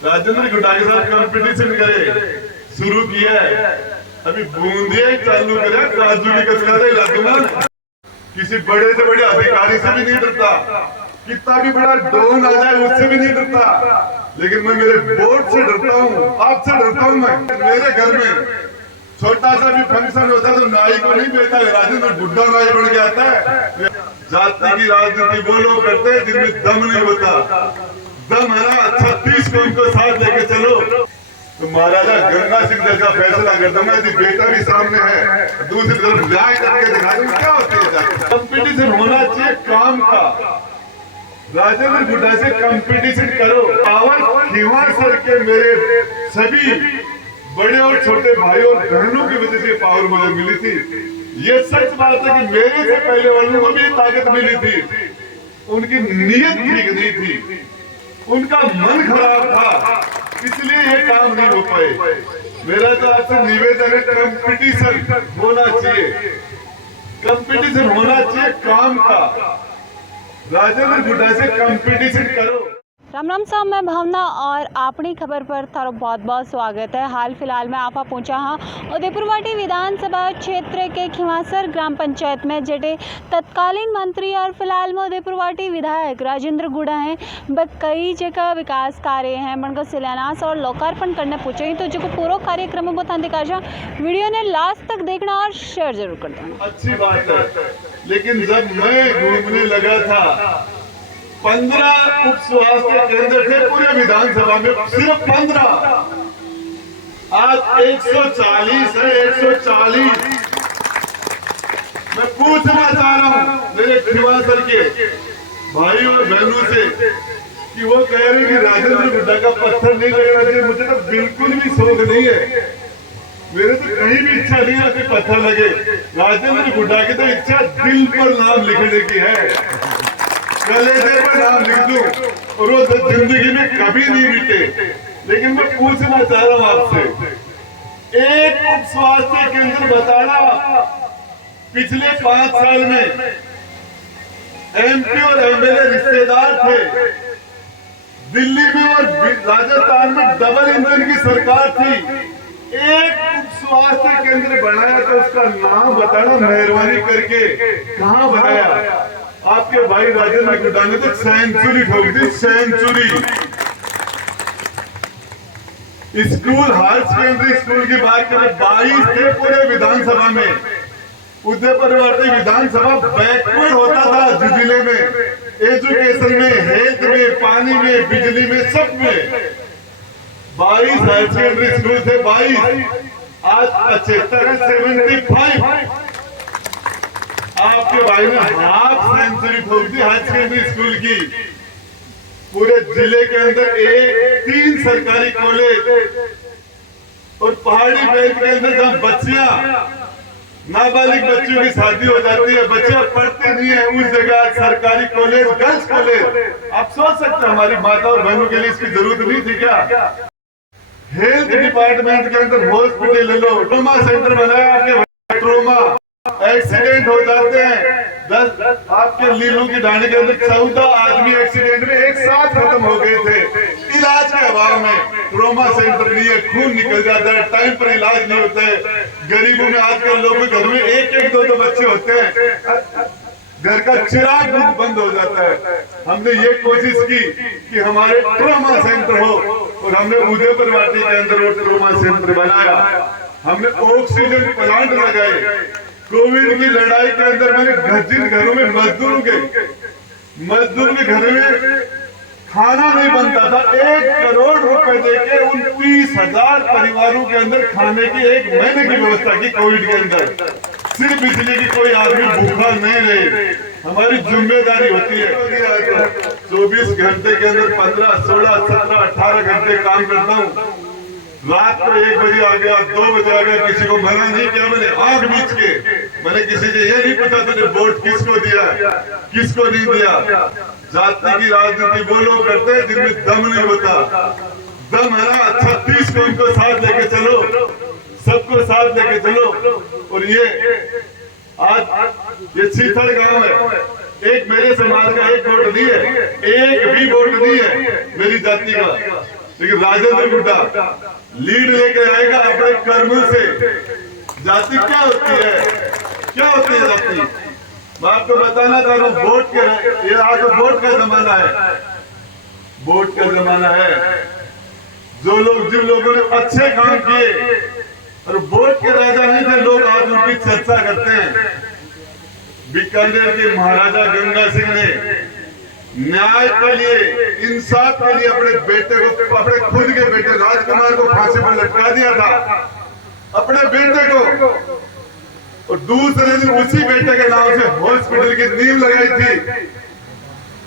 राजेंद्र गुड्डा के साथ कंपटीशन करे शुरू किया है। अभी बूंदिया चालू करे काजू की कसरत इलाके में किसी बड़े से बड़े अधिकारी से भी नहीं डरता, कितना भी बड़ा डोन आ जाए उससे भी नहीं डरता। लेकिन मैं मेरे बोर्ड से डरता हूँ, आपसे डरता हूँ। मैं मेरे घर में छोटा सा भी फंक्शन होता है तो नाई को नहीं बेचता है, राजेंद्र गुड्डा नाई बन के आता है। जाति की राजनीति वो लोग करते हैं जिनमें दम नहीं होता। दम है ना 36 को उनको साथ लेके चलो तो महाराजा गंगा सिंह जैसा फैसला कर दूंगा। यदि बेटा भी सामने है, दूसरी तरफ न्याय करके दिखा दूं, क्या होती है। कंपटीशन होना चाहिए काम का। राजेंद्र गुड्डा से कंपटीशन करो। पावर खीवा सर के मेरे सभी बड़े और छोटे भाई और बहनों की वजह से पावर मुझे मिली थी। ये सच बात है कि मेरे से पहले वालों को भी ताकत मिली थी। उनकी नीयत ठीक नहीं थी, उनका मन खराब था, इसलिए ये काम नहीं हो पाए। मेरा तो आपसे निवेदन है, कंपटीशन होना चाहिए, कंपटीशन होना चाहिए काम का। राजेंद्र गुड्डा से कंपटीशन करो। राम राम साहब, मैं भावना और अपनी खबर पर थारो बहुत बहुत स्वागत है। हाल फिलहाल में आपा पहुंचा हाँ उदयपुरवाटी विधानसभा क्षेत्र के खिवासर ग्राम पंचायत में, जेटे तत्कालीन मंत्री और फिलहाल में उदयपुरवाटी विधायक राजेंद्र गुड्डा हैं। कई जगह विकास कार्य हैं बनकर शिलान्यास और लोकार्पण करने पहुंचे, तो जो पूरा कार्यक्रम बता दिखा वीडियो ने लास्ट तक देखना और शेयर जरूर कर देना। अच्छी बात है, लेकिन जब मैं घूमने लगा था 15 उप स्वास्थ्य केंद्र थे पूरे विधानसभा में, सिर्फ 15। आज 140 है, 140। मैं पूछना चाह रहा हूँ मेरे खिवासर के भाई और बहनों से कि वो कह रहे हैं कि राजेंद्र गुड्डा का पत्थर नहीं लगना चाहिए। मुझे तो बिल्कुल भी शौक नहीं है, मेरे तो कहीं भी इच्छा नहीं है कि पत्थर लगे। राजेंद्र गुड्डा की तो इच्छा दिल पर नाम लिखने की है, कलेजे पर नाम लिख दूं और वो जिंदगी में कभी नहीं मिटे। लेकिन मैं पूछना चाह रहा हूं आपसे, एक उप स्वास्थ्य केंद्र बताना पिछले 5 साल में एमपी और एमएलए रिश्तेदार थे। दिल्ली में और राजस्थान में डबल इंजन की सरकार थी। एक उप स्वास्थ्य केंद्र बनाया तो उसका नाम बताना मेहरबानी करके, कहां बनाया? आपके भाई राजेंद्र गुड्डा ने तो सेंचुरी ठोक दी, century. School, higher secondary school की बात करें 22 थे पूरे विधानसभा में। उदयपुरवाटी विधानसभा बैकवर्ड होता था जिले में, एजुकेशन में, हेल्थ में, पानी में, बिजली में, सब में। 22 हायर सेकेंडरी स्कूल थे, 22। आज 75 है, 75। आपके भाई ने हाफ सेंचुरी ठोक दी हायर सेकेंडरी स्कूल की। पूरे जिले के अंदर 3 सरकारी कॉलेज और पहाड़ी बेल्ट के अंदर जहां बच्चियां, नाबालिग बच्चियों की शादी हो जाती है, बच्चियां पढ़ते नहीं है, उस जगह सरकारी कॉलेज, गर्ल्स कॉलेज। आप सोच सकते हैं हमारी माता और बहनों के लिए इसकी जरूरत नहीं थी क्या? हेल्थ डिपार्टमेंट के अंदर हॉस्पिटल ले लो, ट्रोमा सेंटर बनाया आपके। ट्रोमा एक्सीडेंट हो जाते हैं 10, आपके लीलू की ढाणी के अंदर 14 आदमी एक्सीडेंट में एक साथ खत्म हो गए थे। इलाज के अभाव में ट्रोमा सेंटर नहीं है, खून निकल जाता है, टाइम पर इलाज नहीं होता है। गरीबों में आजकल लोगों के घरों में 1-1, 2-2 बच्चे होते हैं, घर का चिराग बंद हो जाता है। हमने ये कोशिश की कि हमारे ट्रोमा सेंटर हो और हमने उदयपुरवाटी के अंदर वो ट्रोमा सेंटर बनाया। हमने ऑक्सीजन प्लांट लगाए। कोविड की लड़ाई के अंदर मैंने जिन घरों में मजदूर के घरों में खाना नहीं बनता था, 1 करोड़ रुपए देके 29,000 परिवारों के अंदर खाने की 1 महीने की व्यवस्था की कोविड के अंदर। सिर्फ इसलिए कि कोई आदमी भूखा नहीं रहे, हमारी जिम्मेदारी होती है। 24 घंटे के अंदर 15, 16, 17, 18 घंटे काम करता हूँ। रात को 1 बजे आ गया, 2 बजे आ गया, किसी को मना नहीं किया मैंने। आग बीच के मैंने किसी से ये नहीं पूछा तुझे वोट किसको दिया, किसको नहीं दिया। जाति की राजनीति वो लोग करते हैं जिनमें दम नहीं होता। दम है ना 36 को उनको साथ लेके चलो, सबको साथ लेके चलो। और ये आज ये सीथड़ गांव है, एक मेरे समाज का 1 वोट नहीं है, 1 भी वोट नहीं है मेरी जाति का। लेकिन राजेंद्र गुड्डा लीड लेकर आएगा अपने कर्मों से। जाति क्या होती है, क्या होती है जाति? मैं आपको बताना चाह रहा हूँ, वोट के ये आज तो वोट का जमाना है, वोट का जमाना है। जो लोग, जिन लोगों ने अच्छे काम किए और वोट के राजा नहीं थे, लोग आज उनकी चर्चा करते हैं। बीकानेर के महाराजा गंगा सिंह ने न्याय के लिए, इंसाफ के लिए अपने बेटे को, अपने खुद के बेटे राजकुमार को फांसी पर लटका दिया था, अपने बेटे को। और दूसरे दिन उसी बेटे के नाम से हॉस्पिटल की नींव लगाई थी।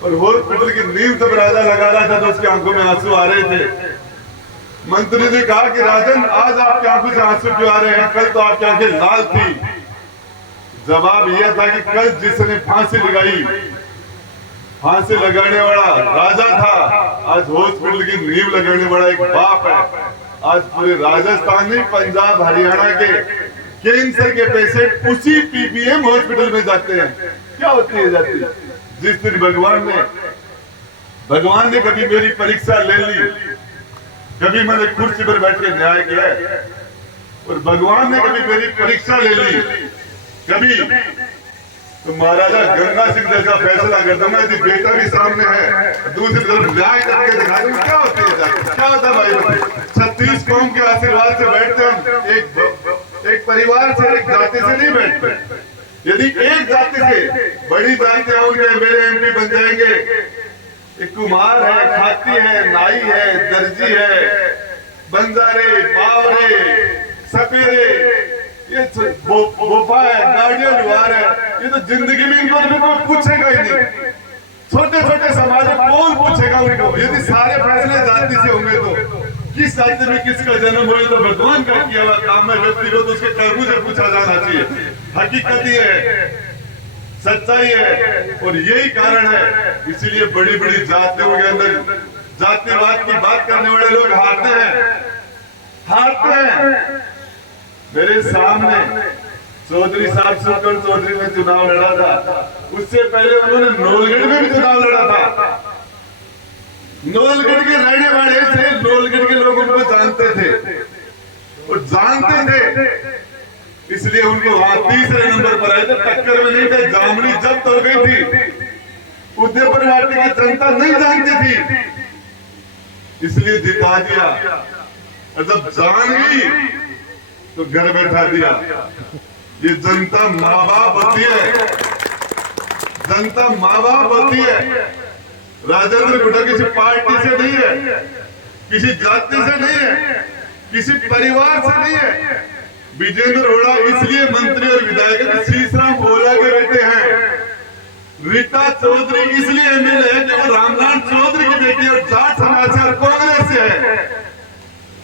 और हॉस्पिटल की नींव जब राजा लगा रहा था तो उसकी आंखों में आंसू आ रहे थे। मंत्री ने कहा कि राजन, आज आपकी आंखों से आंसू क्यों आ रहे हैं? कल तो आपकी आंखें लाल थी। जवाब यह था कि कल जिसने फांसी लगाई, फांसी लगाने वाला राजा था, आज हॉस्पिटल की नींव लगाने वाला एक बाप है। आज पूरे राजस्थान में, पंजाब, हरियाणा के कैंसर के पेशेंट उसी पीपीएम हॉस्पिटल में जाते हैं। क्या होती है जाति? जिस दिन भगवान ने कभी मेरी परीक्षा ले ली, कभी मैंने कुर्सी पर बैठ के न्याय किया है, और भगवान ने कभी मेरी परीक्षा ले ली, कभी तो महाराजा गंगा सिंह जैसा फैसला कर दूंगा। यदि बेटा भी सामने है, दूसरी तरफ न्याय करके दिखा दूंगा। क्या होती है जाति? क्या होता है भाई? 36 कौम के आशीर्वाद से बैठते हम, एक परिवार से, एक जाति से नहीं बैठते। यदि एक जाति से बड़ी जातियां उनके मेरे एमपी बन जाएंगे, एक कुम्हार है, खाती है, नाई है, दर्जी है, बंजारे, बावरे, सपेरे, ये बोपा है, गाड़ियां लुहार है, ये तो जिंदगी में इनको तो कोई पूछेगा ही नहीं। छोटे छोटे समाज में कौन पूछेगा उनको? यदि सारे फैसले जाति से होंगे तो किस जाति में किसका जन्म हुआ तो भगवान का किया हुआ काम है। व्यक्ति को तो उसके कर्मों से पूछा जाना चाहिए। हकीकत ये है, सच्चाई है, और यही कारण है। इसीलिए बड़ी बड़ी जातियों के अंदर जातिवाद की बात करने वाले लोग हारते हैं। मेरे सामने चौधरी साहब सुखकर चौधरी ने चुनाव लड़ा था, उससे पहले उन्होंने नौलगढ़ में भी चुनाव लड़ा था। नौलगढ़ के रहने वाले से नौलगढ़ के लोग उनको जानते थे और जानते थे, इसलिए उनको वहां तीसरे नंबर पर आए थे। टक्कर में नहीं थे। जामनी जब्त हो गई थी, उदयपुर वाटी की जनता नहीं जानती थी, इसलिए जिता दिया। और जब जान गई तो घर बैठा दिया। ये जनता माँ बाप होती है, जनता माँ बाप होती है। राजेंद्र गुड्डा किसी पार्टी से नहीं है, किसी जाति से नहीं है, किसी परिवार से नहीं है। विजेंद्र ओड़ा इसलिए मंत्री और विधायक है, शीशराम ओला के बेटे हैं। रीता चौधरी इसलिए एमएलए है कि वो रामलाल चौधरी की बेटी और जाट समाज से और कांग्रेस से है।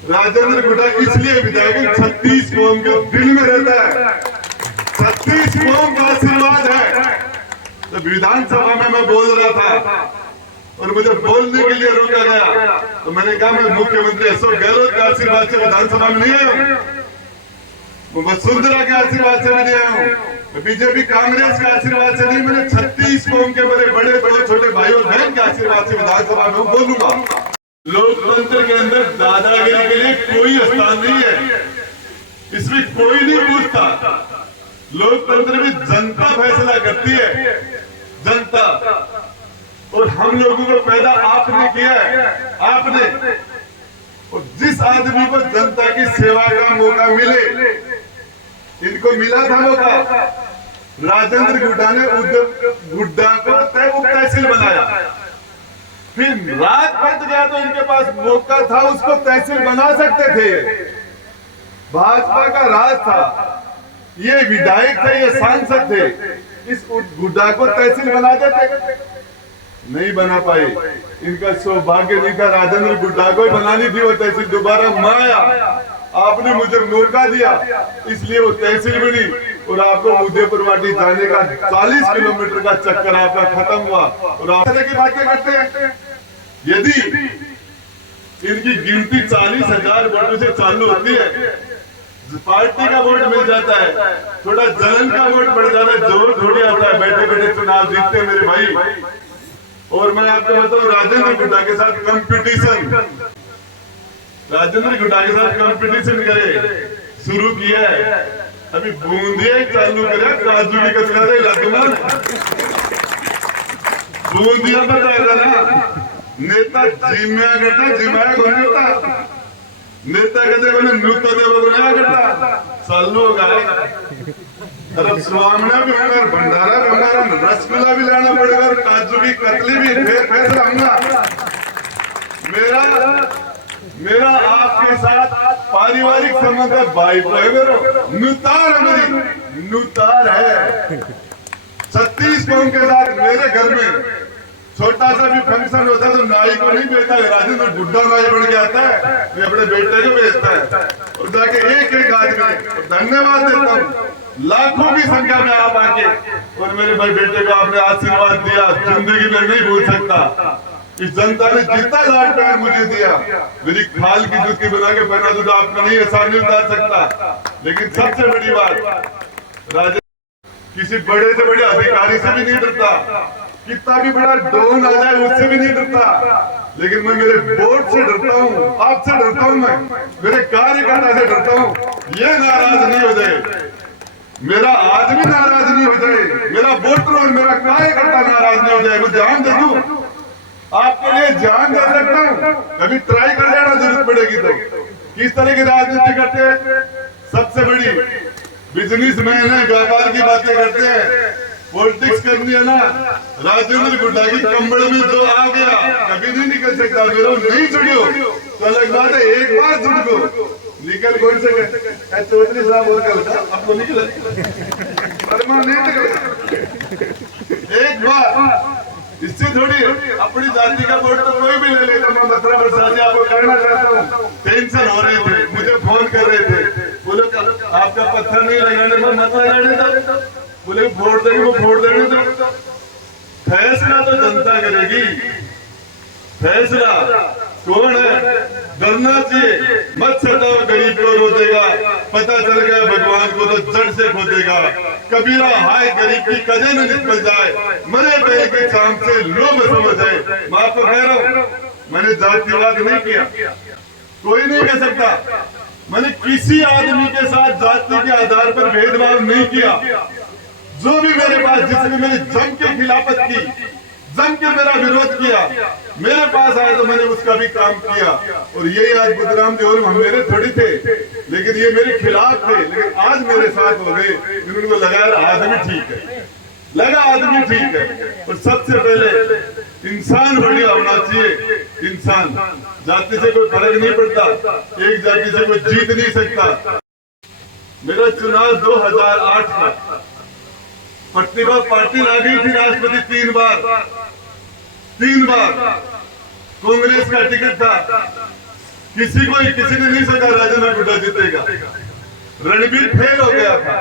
राजेंद्र गुड्डा इसलिए विधायक 36 कौम के दिल में रहता है, 36 कौम का आशीर्वाद है। तो विधानसभा में मैं बोल रहा था और मुझे बोलने के लिए रोका गया, तो मैंने कहा मैं मुख्यमंत्री अशोक गहलोत के आशीर्वाद से विधानसभा में नहीं आया हूँ, वसुंधरा के आशीर्वाद से नहीं आया हूँ, बीजेपी कांग्रेस के आशीर्वाद से नहीं, मैंने 36 कौम के बड़े बड़े छोटे भाई और बहन के आशीर्वाद से विधानसभा में बोलूंगा। लोकतंत्र के अंदर दादागिरी के लिए कोई स्थान नहीं है, इसमें कोई नहीं पूछता। लोकतंत्र में जनता फैसला करती है, जनता। और हम लोगों को पैदा आपने किया है, आपने। और जिस आदमी को जनता की सेवा का मौका मिले, इनको मिला था मौका। राजेंद्र गुड्डा ने गुड्डा को तहसील बनाया, फिर रात बच गया तो इनके पास मौका था, उसको तहसील बना सकते थे। भाजपा का राज था, ये विधायक थे, ये सांसद थे, इस गुड्डा को तहसील बना देते, नहीं बना पाए। इनका सौभाग्य नहीं था, राजेंद्र गुड्डा को ही बनानी थी वो तहसील। दोबारा माया, आपने मुझे मौका दिया, इसलिए वो तहसील बनी। और आपको उदयपुर वाटी जाने का 40 किलोमीटर का चक्कर आपका खत्म हुआ। और आप की बातें करते हैं, यदि इनकी गिनती 40,000 वोटों से चालू होती है, पार्टी का वोट मिल जाता है, थोड़ा जलन का वोट बढ़ जाता है, जोर थोड़ी आता है, बैठे बैठे चुनाव जीतते मेरे भाई। और मैं आपको बताऊं, राजेंद्र गुड्डा के साथ कंपटीशन राजेंद्र गुड्डा के साथ कंपटीशन करे शुरू किया है। अभी बूंदिया चालू करे काजू की कसरा दे लगमन बूंदिया बताएगा ना नेता जिम्या करता जिम्या कौन करता नेता कहते कोने नृत्य देव को नहीं करता चालू होगा। अरे स्वामना भी होगा भंडारा भंडारा रसगुल्ला भी लाना पड़ेगा काजू की कतली भी फिर रहूंगा। मेरा आपके साथ पारिवारिक संबंध है भाई भाई नुतार है मेरी नुतार है 36 कौम के साथ मेरे घर में छोटा सा भी फंक्शन होता है तो नाई को नहीं बेचता है राजेंद्र बुढ़ा नाई बन के आता है ये अपने बेटे को बेचता है और जाके एक आदमी धन्यवाद देता हूँ लाखों की संख्या में आप आके और मेरे भाई बेटे को आपने आशीर्वाद दिया जिंदगी में नहीं भूल सकता। इस जनता ने जितना लाड प्यार मुझे दिया मेरी खाल की जुत्ती बना के बना दूध आपका नहीं एहसान नहीं उतार सकता। लेकिन सबसे बड़ी बात राजा किसी बड़े से बड़े अधिकारी से भी नहीं डरता कितना भी बड़ा डोन आ जाए उससे भी नहीं डरता। लेकिन मैं मेरे बोर्ड से डरता हूँ आपसे डरता हूँ मैं मेरे कार्यकर्ता से डरता हूँ। ये नाराज नहीं हो जाए मेरा आदमी नाराज नहीं हो जाए मेरा वोटर और मेरा कार्यकर्ता नाराज नहीं हो जाए मैं जान दे दूं आपके लिए जान दे सकता हूँ। कभी ट्राई कर लेना जरूरत पड़ेगी तो किस तरह की राजनीति करते हैं सबसे बड़ी बिजनेसमैन है व्यापार की बातें करते हैं पॉलिटिक्स करनी है ना राजेंद्र गुड्डा की कंबल में जो आ गया कभी नहीं निकल सकता मेरा नहीं जुड़ियो तो अलग बात है एक बार जुड़ गो निकल कौन से चौधरी साहब और कल आपको निकल एक बार इससे थोड़ी अपनी जाति का वोट तो कोई भी ले लेता। मैं मथुरा प्रसाद आपको कहना चाहता हूँ टेंशन हो रहे थे मुझे फोन कर रहे थे बोले आपका पत्थर नहीं लगाने को मत लगाने दो बोले वोट देंगे वो वोट देने दो। फैसला तो जनता करेगी फैसला कौन है डरना चाहिए मत सताओ गरीब को रो देगा पता चल गया भगवान को तो जड़ से खोदेगा। कबीरा हाय गरीब की कदे न निकल जाए मरे पैर के शाम से लोभ समझ जाए। मैं आपको कह रहा हूँ मैंने जातिवाद नहीं किया कोई नहीं कह सकता मैंने किसी आदमी के साथ जाति के आधार पर भेदभाव नहीं किया। जो भी मेरे पास जिसने मेरी जंग की खिलाफत की जंग के मेरा विरोध किया मेरे पास आया तो मैंने उसका भी काम किया। और यही आज बुद्धराम जी और मेरे थोड़ी थे लेकिन ये मेरे खिलाफ थे लेकिन आज मेरे साथ हो गए उनको लगा आदमी ठीक है लगा आदमी ठीक है। और सबसे पहले इंसान बढ़िया होना चाहिए इंसान जाति से कोई फर्क नहीं पड़ता एक जाति से कोई जीत नहीं सकता। मेरा चुनाव 2008 का प्रतिभा पाटिल आ गई थी राष्ट्रपति 3 बार कांग्रेस का टिकट था किसी ने नहीं सोचा राजेंद्र गुड्डा जीतेगा। रणबीर फेल हो गया था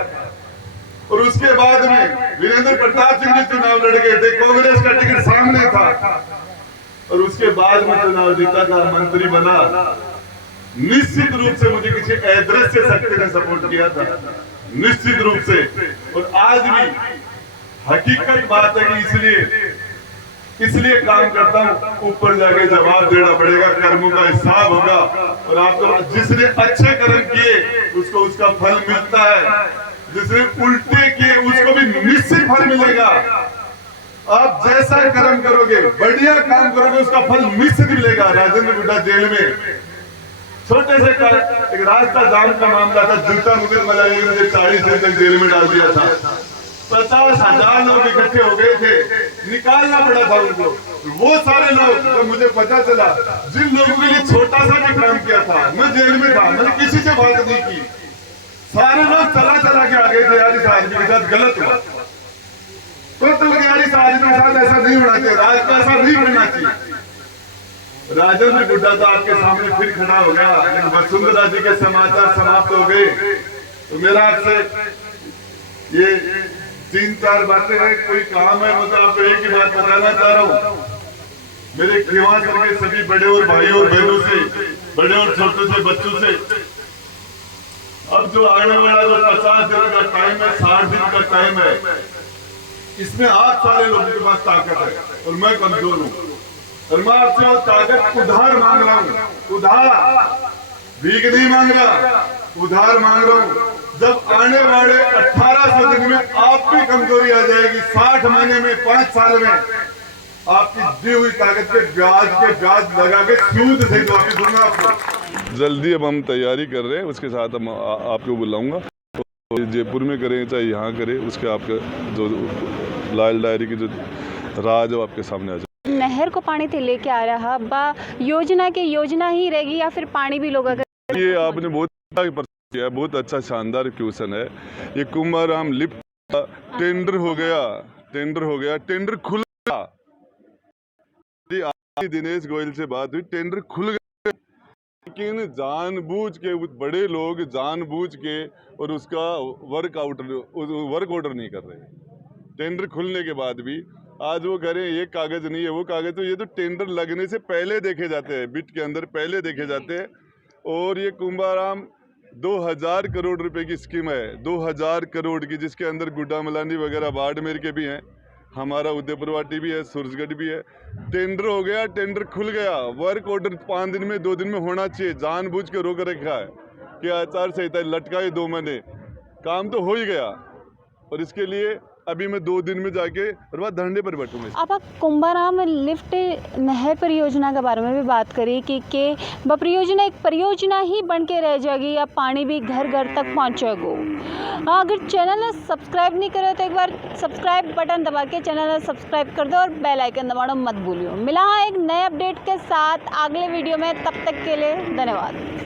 और उसके बाद में वीरेंद्र प्रताप सिंह जी चुनाव लड़ गए थे कांग्रेस का टिकट सामने था और उसके बाद में चुनाव जीता था मंत्री बना। निश्चित रूप से मुझे किसी अदृश्य शक्ति ने सपोर्ट किया था निश्चित रूप से। और आज भी हकीकत बात है कि इसलिए काम करता हूँ ऊपर जाके जवाब देना पड़ेगा कर्मों का हिसाब होगा। और आपको जिसने अच्छे कर्म किए उसको उसका फल मिलता है जिसने उल्टे किए उसको भी निश्चित फल मिलेगा। आप जैसा कर्म करोगे बढ़िया काम करोगे उसका फल निश्चित मिलेगा। राजेंद्र गुड्डा जेल में छोटे से एक रास्ता जाम का मामला था जूता मुझे मलाई ने 40 दिन तक जेल में डाल दिया था 50,000 लोग इकट्ठे हो गए थे निकालना पड़ा था उनको। वो सारे लोग जब मुझे पता चला जिन लोगों के लिए छोटा सा भी काम किया था मैं जेल में था मैंने किसी से बात नहीं की सारे लोग चला के आ गए थे यार इस आदमी के साथ गलत हुआ तो यार इस आदमी के साथ ऐसा नहीं होना चाहिए राज का ऐसा नहीं बनना चाहिए। राजेंद्र गुड्डा तो आपके सामने फिर खड़ा हो गया लेकिन वसुंधरा जी के समाचार समाप्त हो गए। तो मेरा आपसे ये 3-4 बातें हैं कोई काम है मतलब आपको एक ही बात बताना चाह रहा हूँ। मेरे खिवासर के सभी बड़े और भाई और बहनों से बड़े और छोटे से बच्चों से अब जो आने वाला जो 50 दिन का टाइम है 60 दिन का टाइम है इसमें आप सारे लोगों के पास ताकत है और मैं कमजोर हूँ और मैं आपसे वो कागज उधार मांग रहा हूँ, उधार, भीख नहीं मांग रहा, उधार मांग रहा हूँ। जब आने वाले 1800 दिन में आपकी कमजोरी आ जाएगी, 60 महीने में, 5 साल में आपकी दी हुई ताकत के ब्याज लगा के सूद सहित वापिस दूंगा आपको। जल्दी अब हम तैयारी कर रहे हैं, उसके साथ हम आपको बुलाऊंगा। तो जयपुर में करें चाहे यहाँ करें, उसके आपके जो लाल डायरी की जो राज है वो आपके सामने आ जाए। नहर को पानी से लेके आ रहा बा योजना की योजना ही रहेगी या फिर पानी भी लोग अगर ये आपने बहुत किया है, बहुत अच्छा शानदार क्वेश्चन है। ये कुंभाराम लिफ्ट टेंडर हो गया, टेंडर खुल गया। दिनेश गोयल से बात हुई, टेंडर खुल गया, लेकिन जानबूझ के बड़े लोग जानबूझ के और उसका वर्क ऑर्डर नहीं कर रहे। टेंडर खुलने के बाद भी आज वो कह रहे हैं ये कागज नहीं है, वो कागज, तो ये तो टेंडर लगने से पहले देखे जाते हैं, बिट के अंदर पहले देखे जाते हैं। और ये कुंभाराम 2000 करोड़ रुपए की स्कीम है, 2000 करोड़ की, जिसके अंदर गुड्डा मलानी वगैरह बाड़मेर के भी हैं, हमारा उदयपुरवाटी भी है, सूरजगढ़ भी है। टेंडर हो गया, टेंडर खुल गया, वर्क ऑर्डर 5 दिन में 2 दिन में होना चाहिए, जानबूझ के रोक रखा है कि आचार संहिता लटकाए 2 महीने, काम तो हो ही गया। और इसके लिए अभी मैं 2 दिन में जाके और बाद धरने पर बैठूंगा। अब आप कुंभाराम लिफ्ट नहर परियोजना के बारे में भी बात करी कि वह परियोजना एक परियोजना ही बन के रह जाएगी या पानी भी घर घर तक पहुँचेगा। अगर चैनल सब्सक्राइब नहीं करे तो एक बार सब्सक्राइब बटन दबा के चैनल सब्सक्राइब कर दो और बेल आइकन दबाना मत भूलियो। मिला एक नए अपडेट के साथ अगले वीडियो में, तब तक के लिए धन्यवाद।